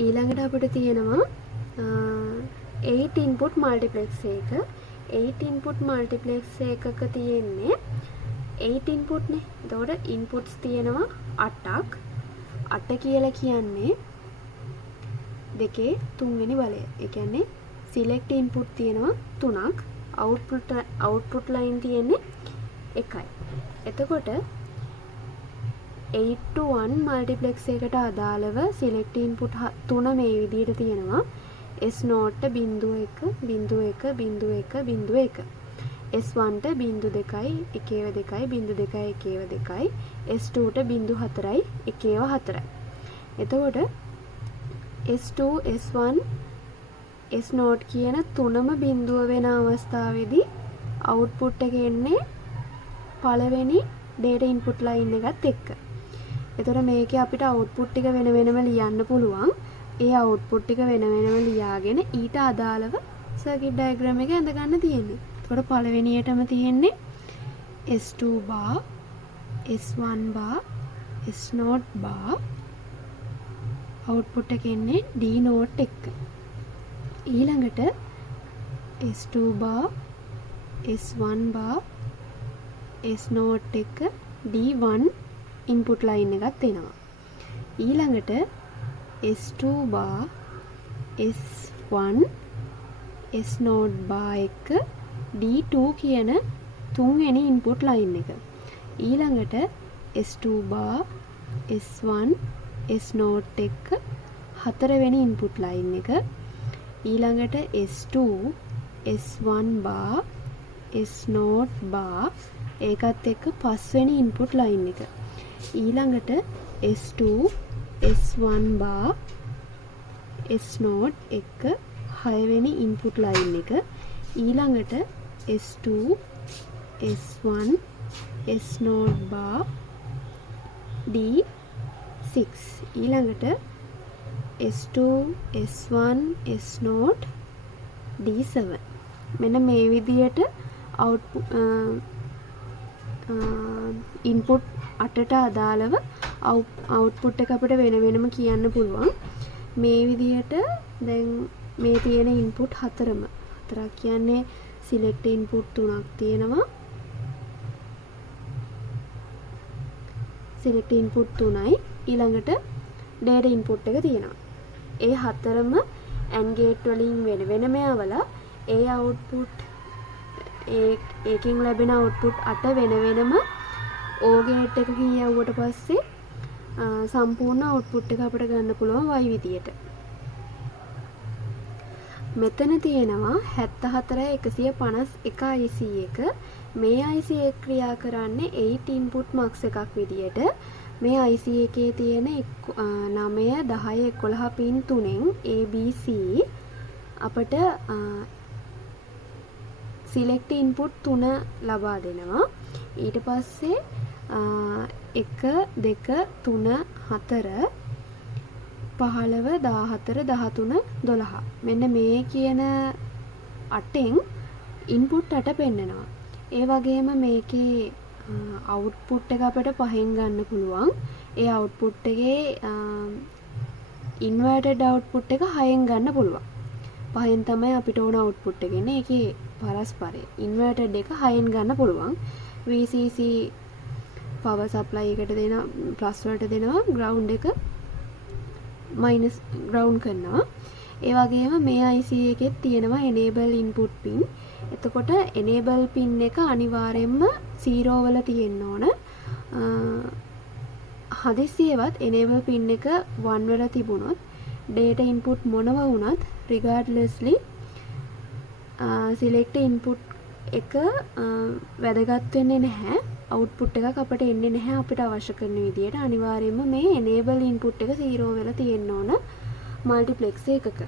ඊළඟට අපිට තියෙනවා 8 input multiplex එක. 8 input multiplex එකක තියෙන්නේ 8 input නේ. එතකොට inputs තියෙනවා 8ක්. 8 කියලා කියන්නේ දෙකේ තුන්වෙනි බලය. ඒ කියන්නේ select input තියෙනවා 3ක්. output line තියෙන්නේ 1යි. එතකොට 8 to 1 multiplex එකට අදාළව select input 3 මේ විදිහට තියෙනවා. S0 ට 0.1 0.1 0.1 S1 ට 0.2 1.2 0.2 1.2 S2 ට 0.4 1.4. එතකොට S2 S1 S0 කියන තුනම බිඳුව වෙන අවස්ථාවේදී output එක එන්නේ පළවෙනි data input line එකත් එක්ක. එතකොට මේකේ අපිට output ටික වෙන වෙනම ලියන්න පුළුවන්. ඒ output ටික වෙන වෙනම ලියාගෙන ඊට අදාළව circuit diagram එක ඇඳ ගන්න තියෙන්නේ. එතකොට පළවෙනියටම තියෙන්නේ S2 bar S1 bar S0 bar output එක එන්නේ D note එක්ක. ඊළඟට S2 bar S1 bar S0 එක D1 input line එකත් එනවා. ඊළඟට S2 bar S1 S0 bar එක D2 කියන තුන්වෙනි input line එක. ඊළඟට S2 bar S1 S0 එක හතරවෙනි input line එක. ඊළඟට S2 S1 bar S0 bar ඒකත් එක්ක පස්වෙනි input line එක. ඊළඟට S2 S1 bar S0 එක හයවෙනි input line එක. ඊළඟට S2 S1 S0 bar D6. ඊළඟට S2 S1 S0 D7. මෙන්න මේ විදියට input 8ට අදාළව output එක අපිට වෙන වෙනම කියන්න පුළුවන්. මේ විදියට දැන් මේ තියෙන input හතරක් කියන්නේ select input 3ක් තියෙනවා. select input 3යි ඊළඟට data input එක තියෙනවා. ඒ හතරම AND gate වලින් වෙන වෙනම යවලා ඒ output ඒකෙන් ලැබෙන output 8 වෙන වෙනම OR gate එකකින් යවුවට පස්සේ සම්පූර්ණ output එක අපිට ගන්න පුළුවන් y විදියට. මෙතන තියෙනවා 74151 IC එක. මේ IC එක ක්‍රියා කරන්නේ 8 input mux එකක් විදියට. මේ IC එකේ තියෙන 9 10 11 පින් 3න් ABC අපට select input 3 ලබා දෙනවා. ඊට පස්සේ 1 2 3 4 15 14 13 12 මෙන්න මේ කියන 8න් input 8 පෙන්නනවා. ඒ වගේම මේකේ output එක අපිට පහෙන් ගන්න පුළුවන්. ඒ output එකේ inverted output එක 6න් ගන්න පුළුවන්. පහෙන් තමයි අපිට ඕන output එක එන්නේ. ඒකේ පරස්පරය inverted එක 6න් ගන්න පුළුවන්. VCC power supply එකට දෙන plus වලට දෙනවා, ground එක minus ground කරනවා. ඒ වගේම මේ IC එකෙත් තියෙනවා enable input pin. එතකොට enable pin එක අනිවාර්යයෙන්ම 0 වල තියෙන්න ඕන. හදිසියෙවත් enable pin එක 1 වල තිබුණොත් data input මොනව වුණත් regardlessly select input එක වැදගත් වෙන්නේ නැහැ. output එකක් අපිට එන්නේ නැහැ අපිට අවශ්‍ය කරන විදියට. අනිවාර්යයෙන්ම මේ enable input එක 0 වෙලා තියෙන්න ඕන multiplex එකක.